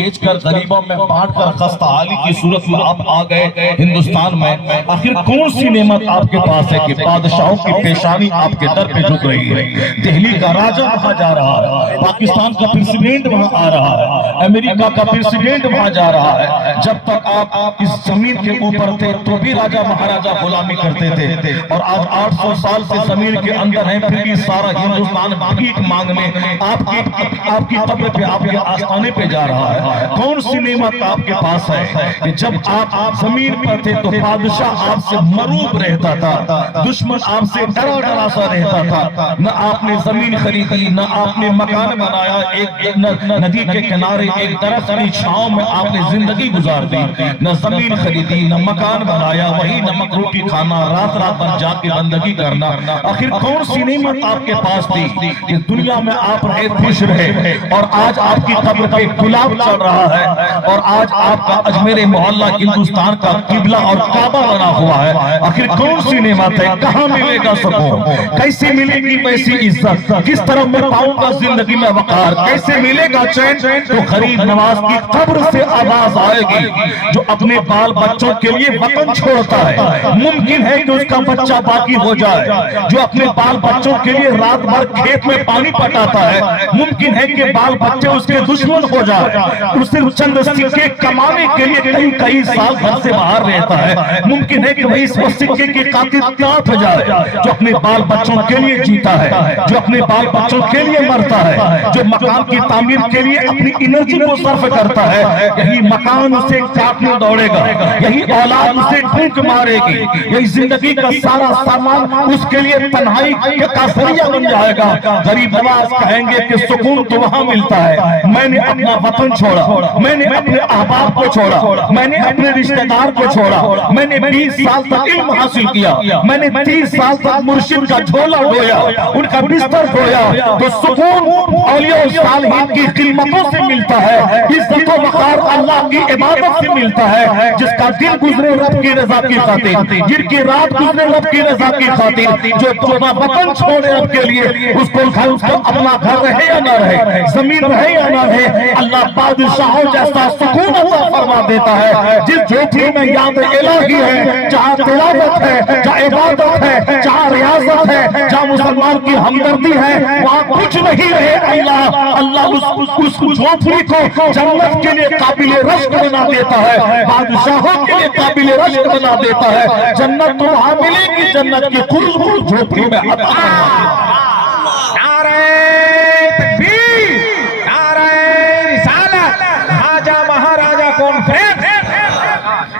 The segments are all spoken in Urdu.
بیچ کر غریبوں میں بانٹ کر خستہ حالی کی صورت میں آپ آ گئے ہندوستان میں، آخر کون سی نعمت آپ کے پاس ہے کہ بادشاہوں کی پیشانی آپ کے در پہ جھک رہی ہے؟ دہلی کا راجہ وہاں جا رہا ہے، پاکستان کا پریزیڈنٹ وہاں آ رہا ہے، امریکہ کا پریزیڈنٹ وہاں جا رہا ہے۔ جب تک آپ اس زمین کے اوپر تھے تو بھی راجہ مہاراجہ غلامی کرتے تھے، اور آج 800 سال سے زمین کے اندر ہیں، پھر بھی سارا ہندوستان بھیک مانگنے آپ کی قبر پہ، آپ کے آستانے پہ جا رہا ہے۔ کون سی نعمت آپ کے پاس ہے کہ جب آپ زمین پر تھے تو بادشاہ آپ سے مروب رہتا تھا، دشمن آپ سے ڈرا سا رہتا تھا، نہ آپ نے زمین خریدی، نہ آپ نے مکان بنایا، ایک ندی کے کنارے ایک درخت کی چھاؤں میں آپ نے زندگی گزار دی، نہ زمین خریدی، نہ مکان بنایا، وہی نمک روٹی کھانا، رات رات بھر جا کے بندگی کرنا۔ آخر کون سی نعمت آپ کے پاس تھی کہ دنیا میں آپ رہے، خوش رہے، اور آج آپ کی قبر پہ گلاب چل رہا ہے، اور آج آپ کا اجمیر محلہ ہندوستان کا قبلہ اور کعبہ بنا ہوا ہے؟ آخر کون سی نعمت ہے؟ کہاں ملے گا سکون؟ کیسے ملے گی ویسی عزت؟ کس طرح میں پاؤں گا زندگی میں وقار؟ کیسے ملے گا چین؟ تو غریب نواز کی قبر سے آواز آئے گی جو اپنے بال بچوں کے لیے وطن چھوڑتا ہے، ممکن ہے کہ اس کا بچہ باقی ہو جائے، جو اپنے بال بچوں کے لیے رات بھر کھیت میں پانی پٹاتا ہے، ممکن ہے کہ بال بچے اس کے دشمن ہو جائے، اسے چند سکے کمانے کے لیے کئی سال گھر سے باہر رہتا ہے، ممکن ہے کہ وہی سکے کے قاتل تلاش ہو جائے، جو اپنے بال بچوں کے لیے جیتا ہے، جو اپنے بال بچوں کے لیے مرتا ہے، جو مکان کی تعمیر کے لیے اپنی انرجی کو صرف کرتا ہے، یہی مکان اسے کاٹنے دوڑے گا، یہی اولاد اسے ڈھونک مارے گی، یہی زندگی کا سارا سامان اس کے لیے تنہائی کا ذریعہ بن جائے گا۔ غریب نواز کہیں گے کہ سکون تو وہاں ملتا ہے، میں نے اپنا وطن چھوڑا، میں نے اپنے احباب کو چھوڑا، میں نے اپنے رشتہ دار کو چھوڑا، میں نے 20 سال تک علم حاصل کیا، میں نے 30 سال تک مرشد کا جھولا ڈھویا، ان کا بستر ڈھویا، تو سکون اولیاء صالحین کی خدمتوں سے ملتا ہے، عزت و وقار اللہ کی عبادت سے ملتا ہے۔ جس کا دل گزرے رب کی رضا کی خاطر، جن کی رات گزرے رب کی رضا کی خاطر، جو اپنا وطن چھوڑے رب کے لیے، اس کو اپنا گھر رہے یا نہ رہے، زمین رہے یا نہ رہے، اللہ بادشاہوں جیسا سکون عطا فرما دیتا ہے۔ جس جھوپڑی میں یاد الہی ہے، جہاں تلاوت ہے، جہاں عبادت ہے، جہاں ریاضت ہے، جہاں مسلمان کی ہمدردی ہے، وہاں کچھ نہیں رہے، اللہ اس جھوپڑی کو جنت کے لیے قابل رشک بنا دیتا ہے، بادشاہوں کے لیے قابل رشک بنا دیتا ہے۔ جنت تو وہاں ملے گی، جنت کی خوشبو جھوپڑی میں عطا فرما دیتا ہے۔ نعرہ تکبیر، نعرہ رسالت، راجہ مہاراجہ کانفرنس۔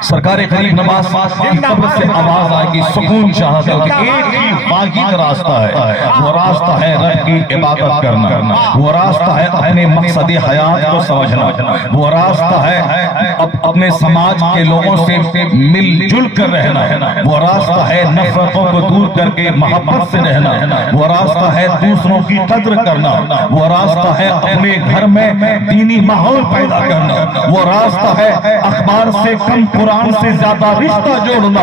سرکار غریب نواز کی قبر سے آواز آئے گی، سکون چاہتے ہو کہ ایک ہی واحد راستہ ہے، وہ راستہ ہے رب کی عبادت کرنا، وہ راستہ ہے اپنے مقصد حیات کو سمجھنا، وہ راستہ ہے اپنے سماج کے لوگوں سے مل جل کر رہنا، وہ راستہ ہے نفرتوں کو دور کر کے محبت سے رہنا، وہ راستہ ہے دوسروں کی قدر کرنا، وہ راستہ ہے اپنے گھر میں دینی ماحول پیدا کرنا، وہ راستہ ہے اخبار سے کم قرآن سے زیادہ رشتہ جوڑنا،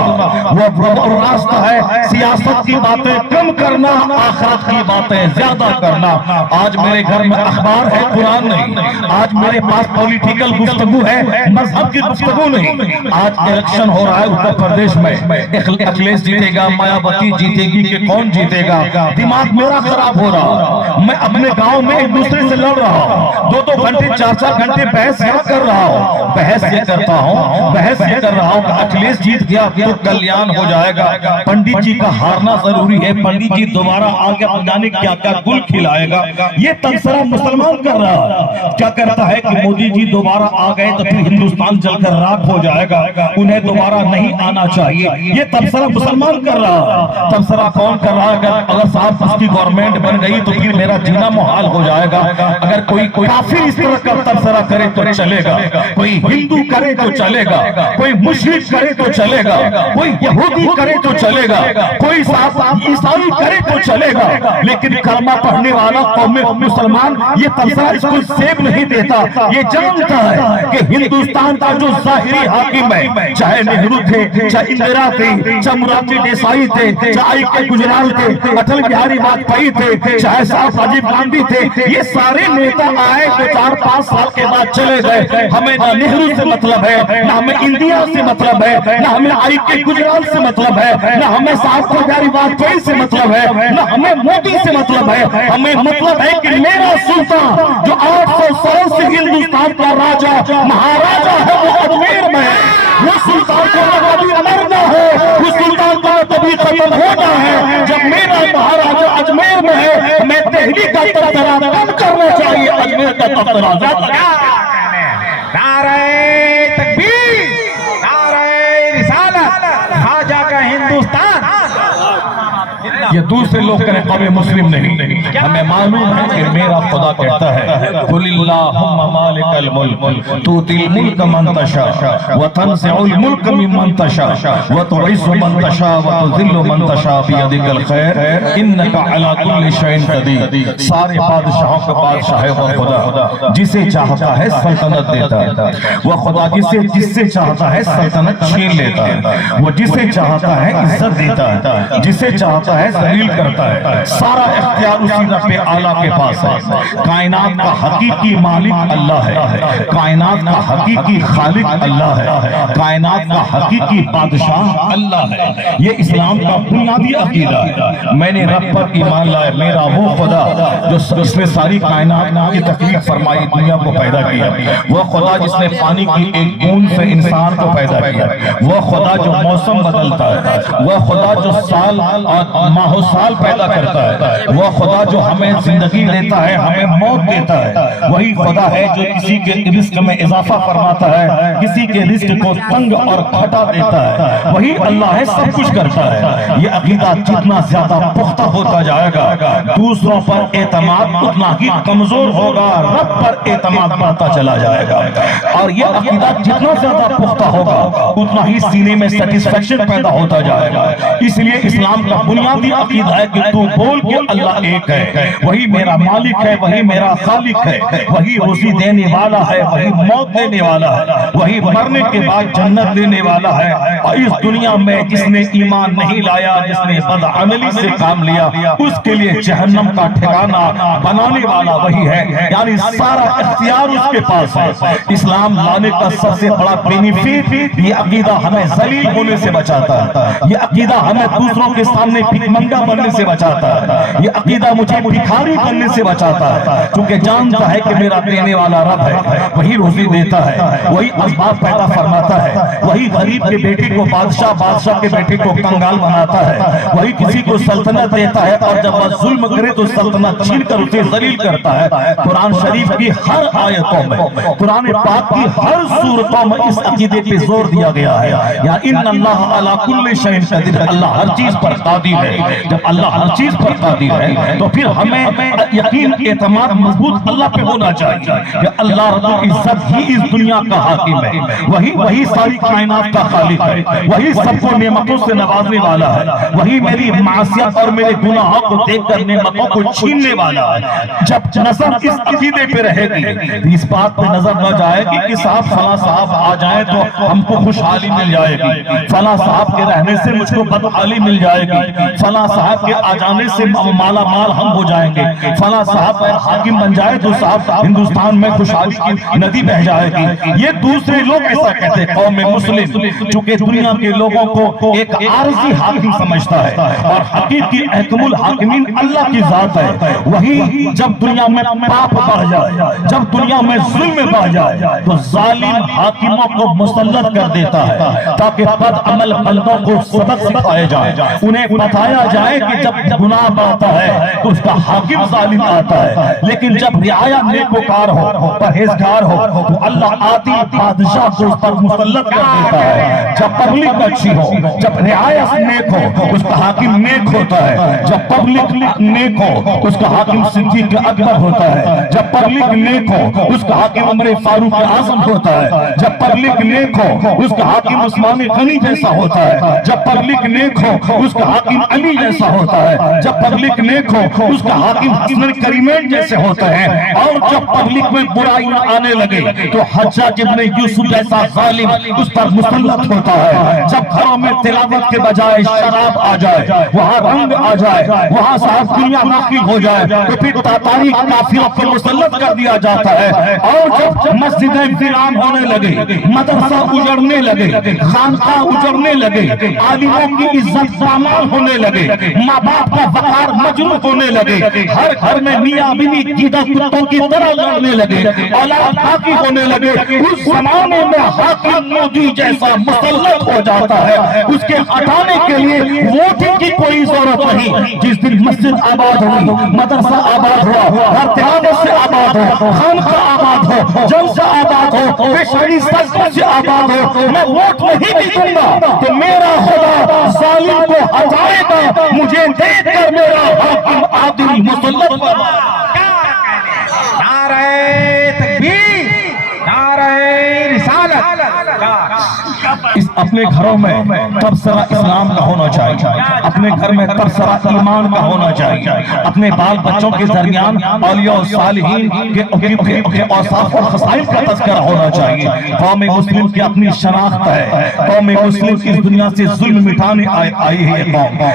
وہ راستہ ہے سیاست کی باتیں کم کرنا، آخرت کی باتیں زیادہ کرنا۔ آج میرے گھر میں اخبار ہے، قرآن نہیں، آج میرے پاس پولیٹیکل گفتگو ہے، مذہب کی گفتگو نہیں۔ آج الیکشن ہو رہا ہے اتر پردیش میں، اکھلیش جیتے گا، مایاوتی جیتے گی کہ کون جیتے گا، دماغ میرا خراب ہو رہا، میں اپنے گاؤں میں ایک دوسرے سے لڑ رہا ہوں، 2-2 گھنٹے 4-4 گھنٹے بحث کر رہا ہوں، بحث یہ کرتا ہوں، بحث یہ کر رہا ہوں کہ اکھلیش جیت گیا تو کلیان ہو جائے گا، پنڈت جی کا ہارنا ضروری ہے، پنڈت جی دوبارہ آگے جانے کیا کیا گل کھلائے گا، یہ تبصرہ مسلمان کر رہا ہے۔ کیا کرتا ہے کہ مودی جی دوبارہ آ گئے تو پھر ہندوستان جل کر راکھ ہو جائے گا، انہیں دوبارہ نہیں آنا چاہیے، یہ تبصرہ مسلمان کر رہا ہے۔ تبصرہ کون کر رہا ہے؟ اگر صاحب اس کی گورنمنٹ بن گئی تو پھر میرا جینا محال ہو جائے گا، اگر کوئی کافر اس طرح کا تبصرہ کرے تو چلے گا، کوئی ہندو کرے تو چلے گا، کوئی مشرک کرے تو چلے گا، کوئی یہودی کرے تو چلے گا، کوئی عیسائی کرے تو چلے گا، لیکن کلمہ پڑھنے والا قوم مسلمان یہ تبصرہ اس کو سیب نہیں دیتا، یہ جانتا ہے کہ ہندوستان کا جو ظاہری حاکم ہے، چاہے نہرو تھے، چاہے اندرا تھی، چاہے مرارجی دیسائی تھے، چاہے آئی کے گجرال تھے، اٹل بہاری واجپئی تھے، چاہے صاحب راجیو گاندھی تھے، یہ سارے نیتا آئے تو 4-5 سال کے بعد چلے گئے۔ ہمیں نہ نہرو سے مطلب ہے، نہ ہمیں انڈیا سے مطلب ہے، نہ ہمیں آئی کے گجرال سے مطلب ہے، نہ ہمیں صاحب بہاری واجپئی سے مطلب ہے، نہ ہمیں مودی سے مطلب ہے۔ ہمیں مطلب ہے کہ میرا سلطان جو 800 سال سے ہندوستان کا راجہ مہاراجا ہے وہ اجمیر میں ہے، وہ سلطان کو کبھی مرنا ہے، وہ سلطان کو کبھی ختم ہونا ہے۔ جب میرا مہاراجا اجمیر میں ہے، میں دہلی کا تبصرہ کم کرنا چاہیے، اجمیر کا تبصرہ زیادہ۔ نعرہ تکبیر، نعرہ رسالت، خواجہ کا ہندوستان۔ یہ دوسرے لوگ کریں، قوم مسلم نہیں۔ ہمیں معلوم ہے کہ میرا خدا کہتا ہے قُلِ اللَّهُمَّ مَالِكَ الْمُلْكِ تُؤْتِي الْمُلْكَ مَنْ تَشَاءُ وَتَنْزِعُ الْمُلْكَ مِمَّنْ تَشَاءُ وَتُعِزُّ مَنْ تَشَاءُ وَتُذِلُّ مَنْ تَشَاءُ بِيَدِكَ الْخَيْرُ إِنَّكَ عَلَى كُلِّ شَيْءٍ قَدِيرٌ۔ سارے بادشاہوں کا بادشاہ ہے وہ خدا، جسے چاہتا ہے سلطنت دیتا ہے، وہ خدا جس سے چاہتا ہے سلطنت چھین لیتا ہے، وہ جسے چاہتا ہے عزت دیتا ہے، جسے چاہتا ہے ذلیل کرتا ہے۔ سارا اختیار اسی رب اعلیٰ کے پاس ہے۔ کائنات کا حقیقی مالک اللہ ہے، کائنات کا حقیقی خالق اللہ ہے، کائنات کا حقیقی بادشاہ اللہ ہے۔ یہ اسلام کا بنیادی عقیدہ ہے۔ میں نے رب پر ایمان لایا، میرا وہ خدا جو اس نے ساری کائنات کی تخلیق فرمائی، دنیا کو پیدا کیا، وہ خدا جس نے پانی کی ایک بوند سے انسان کو پیدا کیا، وہ خدا جو موسم بدلتا ہے، وہ خدا جو سال اور ماہ و سال پیدا کرتا ہے، وہ خدا جو ہمیں زندگی دیتا ہے، ہمیں موت دیتا ہے، وہی خدا ہے جو کسی کے رزق میں اضافہ فرماتا ہے، کسی کے رزق کو تنگ اور گھٹا دیتا ہے، وہی اللہ ہے، سب کچھ کرتا ہے۔ یہ عقیدہ جتنا زیادہ پختہ ہوتا جائے گا، دوسروں پر اعتماد اتنا ہی کمزور ہوگا، رب پر اعتماد بڑھتا چلا جائے گا۔ اور یہ عقیدہ جتنا زیادہ پختہ ہوگا اتنا ہی سینے میں سیٹسفیکشن پیدا ہوتا جائے گا۔ اس لیے اسلام کا بنیادی عقیدہ ہے کہ تو بول کہ اللہ ایک ہے، وہی میرا مالک ہے، وہی میرا خالق ہے، وہی روزی دینے والا ہے، وہی موت دینے والا ہے، وہی مرنے کے بعد جنت دینے والا ہے۔ اور اس دنیا میں جس نے ایمان نہیں لایا، جس نے بدعملی سے کام لیا، اس کے لیے جہنم کا ٹھکانہ بنانے والا وہی ہے۔ یعنی سارا اختیار اس کے پاس ہے۔ اسلام لانے کا سب سے بڑا بینیفٹ یہ عقیدہ ہمیں ذلیل ہونے سے بچاتا ہے، یہ عقیدہ ہمیں دوسروں کے سامنے بھکمنگا بننے سے بچاتا ہے، یہ عقیدہ مجھے بھکاری بننے سے بچاتا ہے، کیونکہ جانتا ہے کہ میرا دینے والا رب ہے، وہی روزی دیتا ہے، وہی اسباب پیدا فرماتا ہے، وہی غریب کے بیٹے کو بادشاہ، بادشاہ کے بیٹے کو کنگال بناتا ہے، وہی کسی کو سلطنت دیتا ہے اور جب وہ ظلم کرے تو سلطنت چھین کر اسے ذلیل کرتا ہے۔ قرآن شریف کی ہر آیتوں میں، قرآن پاک کی ہر سورتوں میں اس عقیدے پہ زور دیا گیا ہے، یا ان اللہ علی کل شیء قدیر، اللہ ہر چیز پر قادر ہے۔ جب اللہ ہر چیز پر قادر ہے تو پھر ہمیں یقین اعتماد مضبوط اللہ پہ ہونا چاہیے کہ اللہ رب العزت ہی اس دنیا کا حاکم ہے، وہی ساری کائنات کا خالق ہے، وہی سب کو نعمتوں سے نوازنے والا ہے، وہی میری معصیت اور میرے گناہوں کو دیکھ کر نعمتوں کو چھیننے والا ہے۔ جب نظر اس عقیدے پہ رہے گی، اس بات پہ نظر نہ جائے گی کہ فلاں صاحب آ جائیں تو ہم کو خوشحالی مل جائے گی، فلاں صاحب کے رہنے سے مجھ کو بدحالی مل جائے گی، فلاں صاحب کے آ جانے سے مالا مال ہم ہو جائیں گے، فلاں صاحب حاکم بن جائے تو صاحب ہندوستان میں خوشحالی کی ندی بہہ جائے گی۔ یہ دوسرے لوگ ایسا کہتے ہیں، قوم مسلم چونکہ دنیا کے لوگوں کو ایک عارضی حاکم سمجھتا ہے اور حقیقی احکم الحاکمین اللہ کی ذات ہے، وہی جب دنیا میں پاپ بڑھ جائے، جب دنیا میں ظلم بڑھ جائے تو ظالم حاکموں کو مسلط کر دیتا ہے تاکہ بد عمل بندوں کو سبق سکھائے جائے، انہیں بتایا جائے کہ جب گناہ بڑھتا ہے تو اس کا حاکم ظالم آتا ہے، لیکن جب رعایا نیکوکار ہو، پرہیزگار ہو تو اللہ آتی بادشاہ کو اس پر مسلط کر دیتا ہے۔ جب پبلک اچھی ہو، جب رعایا نیک ہو اس کا حاکم نیک ہوتا ہے، جب پبلک نیک ہو اس کا حاکم صدیق اکبر ہوتا ہے، جب پبلک نیک ہو اس کا حاکم عمر فاروق اعظم ہوتا ہے، جب پبلک نیک ہو اس کا حاکم عثمان غنی جیسا ہوتا ہے، جب پبلک نیک ہو اس کا حاکم علی جیسا ہوتا ہے، جب پبلک نیک ہو اس کا حاکم حسن کریمین جیسے ہوتے ہیں، اور جب پبلک میں برائیاں آنے لگے تو حجاج ابن یوسف جیسا ظالم اس پر مسلط ہوتا ہے۔ جب گھروں میں تلاوت کے بجائے شراب آ جائے، وہاں رنگ آ جائے، وہاں صاحب دنیا داخل ہو جائے تو پھر تاتاری کافروں کو مسلط کر دیا جاتا ہے۔ اور جب مسجدیں ویران ہونے لگے، مدرسہ اجڑنے لگے، خانقاہ اجڑنے لگے، عالموں کی عزت پامال ہونے لگے، ماں باپ کا وقار مجروح ہونے لگے، ہر گھر میں میاں بیوی گیدڑ کتوں کی طرح لڑنے لگے، اولاد باقی ہونے لگے، اس زمانے میں حاکم مودی جیسا مسلط ہو جاتا ہے۔ اس کے ہٹانے کے لیے ووٹنگ کی کوئی ضرورت نہیں۔ جس دن مسجد آباد ہوئی، مدرسہ آباد ہوا، ہر تلاوت سے آباد ہو، خانقاہ آباد ہو، جلسہ آباد ہو، پیشانی سجدہ سے آباد ہو، میں ووٹ نہیں بھی دوں گا تو میرا خدا ظالم کو ہٹائے گا، مجھے دیکھ کر میرا حاکم عادل مسلط ہوگا۔ نعرہ تکبیر، نعرہ رسالت۔ اپنے گھروں میں تبصرہ اسلام کا ہونا چاہیے، اپنے گھر میں تبصرہ ایمان کا ہونا چاہیے، اپنے بال بچوں کے درمیان اولیاء و صالحین کے اوصاف و خصائل کا تذکرہ ہونا چاہیے۔ قوم مسلم کی اپنی شناخت ہے، قوم مسلم اس دنیا سے ظلم مٹانے آئی ہے۔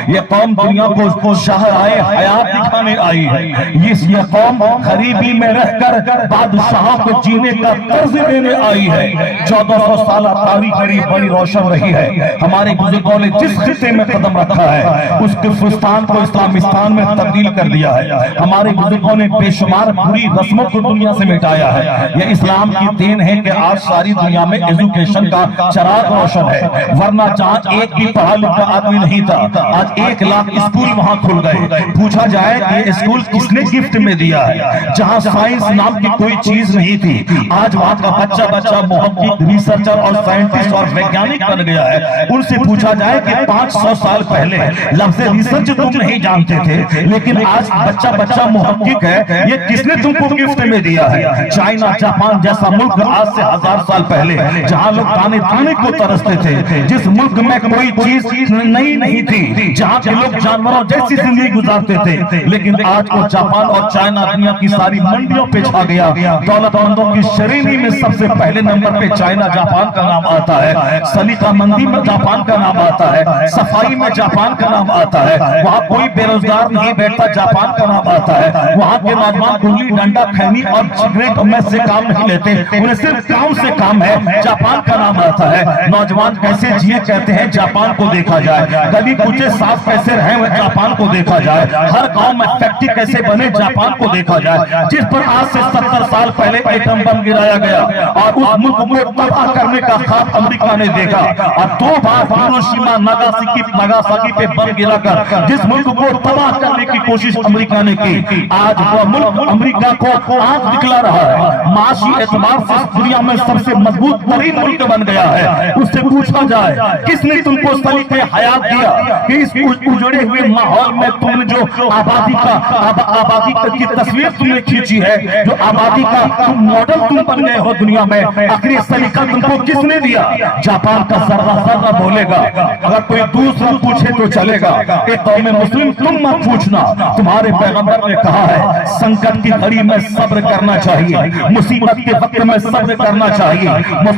یہ قوم دنیا کو شاہراہ حیات دکھانے آئی ہے۔ یہ قوم غریبی میں رہ کر بادشاہوں کو جینے کا طرز دینے آئی ہے۔ 1400 سالہ تاریخ بڑی روشن رہی ہے۔ ہمارے بزرگوں نے جس خطے میں قدم رکھا ہے اس کفرستان کو اسلامستان میں تبدیل کر دیا ہے۔ ہمارے بزرگوں نے بے شمار بری رسموں کو دنیا سے مٹایا ہے۔ یہ اسلام کی دین ہے کہ آج ساری دنیا میں ایجوکیشن کا چراغ روشن ہے، ورنہ جہاں ایک بھی پڑھا لکھا آدمی نہیں تھا آج 1 لاکھ اسکول وہاں کھل گئے۔ پوچھا جائے کہ یہ اسکول کس نے گفٹ میں دیا ہے؟ جہاں سائنس نام کی کوئی چیز نہیں تھی آج وہاں کا بچہ محقق، ریسرچر اور سائنٹسٹ اور ویگیانک بن گیا ہے۔ ان سے پوچھا جائے کہ 500 سال پہلے لفظ ریسرچ تم نہیں جانتے تھے لیکن آج بچہ محقق ہے، یہ کس نے تم کو گفٹ میں دیا ہے؟ چائنا، جاپان جیسا ملک آج سے 1000 سال پہلے جہاں لوگ دانے کو ترستے تھے، جس ملک میں کوئی چیز نئی نہیں تھی، جہاں کے لوگ جانوروں جیسی زندگی گزارتے تھے، لیکن آج کو جاپان اور چائنا دنیا کی ساری منڈیوں پہ چھا گیا۔ دولت مندوں کی شرینی میں سب سے پہلے نمبر پہ چائنا جاپان کا نام آتا ہے، سلیقہ مندی میں جاپان کا نام آتا ہے، صفائی میں جاپان کا نام آتا ہے، وہاں کوئی بے روزگار نہیں بیٹھتا جاپان کا نام آتا ہے، وہاں کے نوجوان گلی ڈنڈا کھینی اور سگریٹ میں سے کام نہیں لیتے، انہیں صرف کام سے کام ہے، جاپان کا نام آتا ہے۔ نوجوان کیسے جیے کہتے ہیں جاپان کو دیکھا جائے، گلی کوچے صاف کیسے رہیں جاپان کو دیکھا جائے، ہر گاؤں میں فیکٹری کیسے بنے جاپان کو دیکھا جائے، جس پر آج سے 70 سال پہلے ایٹم بم گرایا گیا اور اس ملک کو تباہ کرنے کا خواب امریکہ نے دیکھا، اور 2 بار ہیروشیما ناگاساکی پہ بم گرا کر جس ملک کو تباہ کرنے کی کوشش امریکہ نے کی، آج وہ ملک امریکہ کو آنکھ دکھلا رہا ہے، معاشی اعتبار سے دنیا میں سب سے مضبوط ترین ملک بن گیا ہے۔ اس سے پوچھا جائے کس نے تم کو سلیقہ حیات دیا کہ اس اجڑے ہوئے ماحول میں تم نے جو آبادی کی تصویر تم نے کھینچی ہے، جو آبادی کا ماڈل تم بن گئے ہو دنیا میں، آخری سلیقہ تم کو کس نے دیا؟ جاپان کا ذرہ بولے گا، اگر کوئی دوسرا پوچھے تو چلے گا۔ ایک قوم مسلم تم مت پوچھنا، تمہارے پیغمبر نے کہا ہے سنکٹ کی گھڑی میں صبر کرنا چاہیے، مصیبت کے وقت میں صبر کرنا چاہیے۔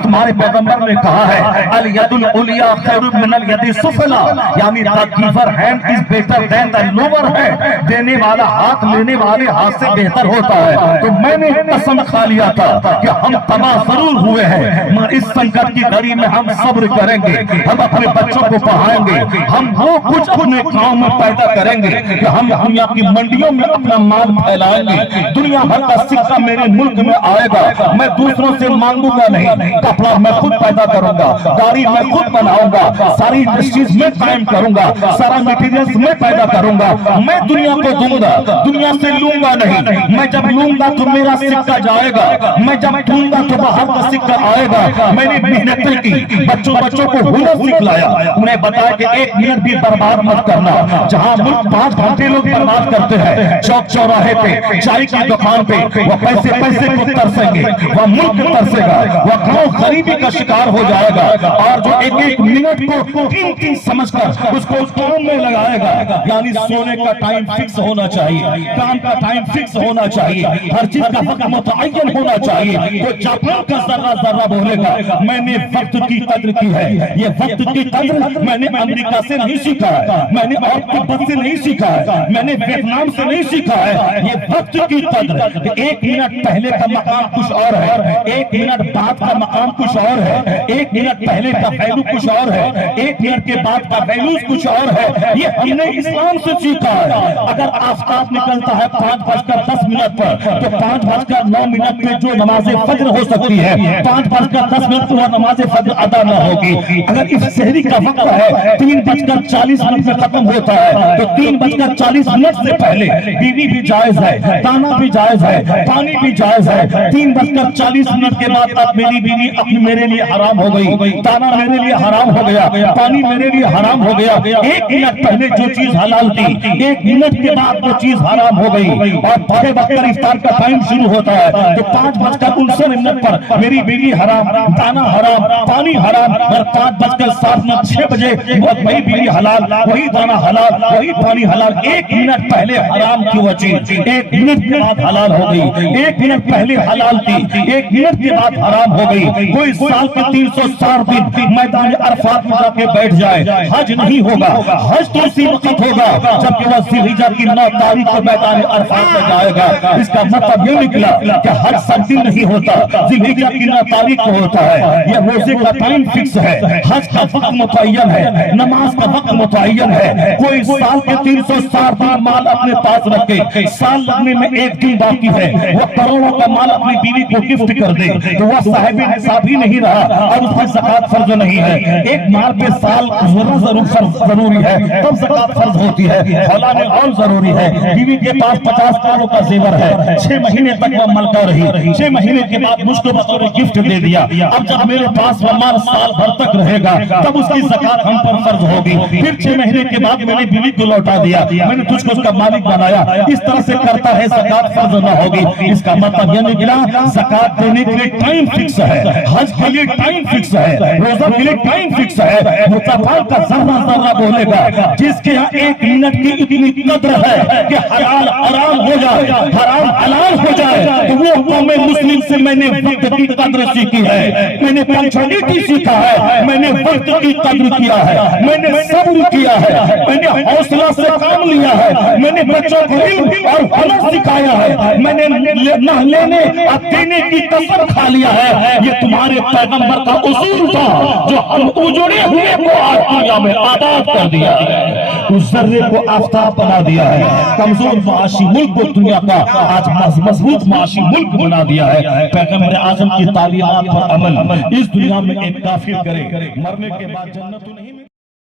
تمہارے پیغمبر نے کہا ہے الید العلیٰ خیر من الید السفلی، یعنی the giver hand is better than the lower hand، دینے والا ہاتھ لینے والے ہاتھ سے بہتر ہوتا ہے۔ تو میں نے قسم کھا لیا تھا کہ ہم تباہ ضرور ہوئے ہیں مگر اس سنکٹ کی گھڑی میں ہم صبر کریں گے، ہم اپنے بچوں کو پڑھائیں گے، ہم وہ کچھ اپنے گاؤں میں پیدا کریں گے کہ ہم دنیا کی منڈیوں میں اپنا مال پھیلائیں گے، دنیا بھر کا سکہ میرے ملک میں آئے گا، میں دوسروں سے مانگوں گا نہیں، کپڑا میں خود پیدا کروں گا، گاڑی میں خود بناؤں گا، ساری انڈسٹریز میں قائم کروں گا، سارا میٹیریلز میں پیدا کروں گا، میں دنیا کو دوں گا، دنیا سے لوں گا نہیں، میں جب لوں گا تو میرا سکہ جائے گا، میں جب دوں گا تو باہر کا سکہ آئے گا، میں نے محنت کی، بچوں کو ہنر سکھلایا، انہیں بتایا کہ ایک منٹ بھی برباد مت کرنا، جہاں ملک 5 گھنٹے لوگ برباد کرتے ہیں چوک چوراہے پہ، چائے کی دکان پہ، وہ پیسے کو ترسیں گے، وہ ملک ترسے گا، وہ گاؤں غریبی کا شکار ہو جائے گا، اور جو ایک منٹ کو قیمتی سمجھ کر اس کو کام میں لگائے گا، یعنی سونے کا ٹائم فکس ہونا چاہیے، کام کا ٹائم فکس ہونا چاہیے، ہر چیز کا وقت متعین ہونا چاہیے، وہ جاپان کا ذرہ بولے گا میں نے وقت کی قدر کی ہے، یہ وقت کی قدر میں نے امریکہ سے نہیں سیکھا ہے، میں نے اور تبت سے نہیں سیکھا ہے، میں نے ویتنام سے نہیں سیکھا ہے، یہ وقت کی قدر، ایک منٹ پہلے کا مقام کچھ اور ہے، ایک منٹ بعد کا مقام کچھ اور ہے، ایک منٹ پہلے کا ویلو کچھ اور ہے، ایک منٹ کے بعد کا ویلوز کچھ اور ہے، یہ ہم نے اسلام سے سیکھا ہے۔ اگر آفتاب نکلتا ہے 5:10 پر تو 5:09 پہ جو نماز فجر ہو سکتی ہے 5:10 پر وہ نماز فجر ادا نہ ہوگی۔ اگر اس سحری کا وقت ہے 3:40 میں ختم ہوتا ہے تو 3:40 سے پہلے بیوی بھی جائز ہے، دانا بھی جائز ہے، پانی بھی جائز ہے۔ 3:40 کے بعد اب میری بیوی اپنی میرے لیے حرام ہو گئی، دانا میرے لیے حرام ہو گیا، پانی میرے لیے حرام ہو گیا۔ 1 منٹ پہلے جو چیز حلال تھی 1 منٹ کے بعد وہ چیز حرام ہو گئی، اور بڑے وقت افطار کا ٹائم شروع ہوتا ہے تو 5:59 پر میری بیوی حرام، دانا حرام، پانی حرام، اور 5:07 6 بجے وہی بیوی حلال، وہی دانا حلال، وہی پانی حلال۔ 1 منٹ پہلے حرام کی وہ چیز 1 منٹ کے بعد حلال ہو گئی، 1 منٹ پہلے حلال تھی 1 منٹ کے بعد حرام ہو گئی۔ کوئی سال کے 360 دن میدان عرفات میں جا کے بیٹھ جائے حج نہیں ہوگا، حج تو اسی وقت ہوگا جبکہ وہ ذی الحجہ کی 9 تاریخ کو میدان عرفات میں جائے گا۔ اس کا مطلب یہ نکلا کہ حج سب دن نہیں ہوتا، ذی الحجہ کی 9 تاریخ کو ہوتا ہے۔ یہ روزے کا ٹائم فکس ہے، حج کا وقت متعین ہے، نماز کا وقت متعین ہے۔ کوئی سال کے 360 دن مال اپنے پاس رکھے، سال لگنے میں 1 دن باقی ہے، وہ کروڑوں کا مال اپنی بیوی کو گفٹ کر دے تو وہ صاحب نصاب ہی نہیں رہا اور اس پر زکات فرض نہیں ہے۔ ایک مال پہ سال ضروری ہے تب زکات فرض ہوتی ہے، اولاد اور ضروری ہے۔ بیوی کے پاس 50 کروڑ کا زیور ہے، 6 مہینے تک وہ ملکہ رہی، 6 مہینے کے بعد مجھ کو بطور گفٹ دے دیا۔ اب جب میرے پاس وہ مال سال بھر تک رہے گا تب اس کی زکات ہم پر فرض ہوگی۔ پھر 6 مہینے کے بعد میں نے بیوی کو لوٹا دیا، میں نے تجھ کو اس کا مالک بنایا، اس طرح سے کرتا ہے زکات فرض نہ ہوگی۔ اس کا مطلب یہ نکلا زکات دینے کے لیے ٹائم فکس ہے، حج کے لیے ٹائم فکس ہے، روزہ کے لیے ٹائم فکس ہے۔ مصطفیٰ کا ذرہ بولے گا جس کے یہاں 1 منٹ کی اتنی قدر ہے کہ حلال حرام ہو جائے، حرام حلال ہو جائے تو وہ قوم مسلم سے میں نے وقت کی قدر سیکھی ہے، میں نے پنچولیٹی سیکھا ہے، میں نے وقت کی قدر کیا ہے، میں نے صبر کیا ہے، میں نے حوصلہ سے کام لیا ہے، میں نے بچوں کو علم اور ہنر سکھایا ہے، میں نے نہ لینے اور دینے کی قسم کھا لیا ہے۔ یہ تمہارے پیغمبر کا اصول تھا جو ہم اجڑے ہوئے کو آج دنیا میں آباد کر دیا ہے، اس ذرے کو آفتاب بنا دیا ہے، کمزور معاشی ملک کو دنیا کا آج مضبوط معاشی ملک بنا دیا ہے۔ پیغمبر اعظم کی تعلیمات پر عمل اس دنیا میں ایک کافر کرے، مرنے کے بعد جنت نہیں ملے۔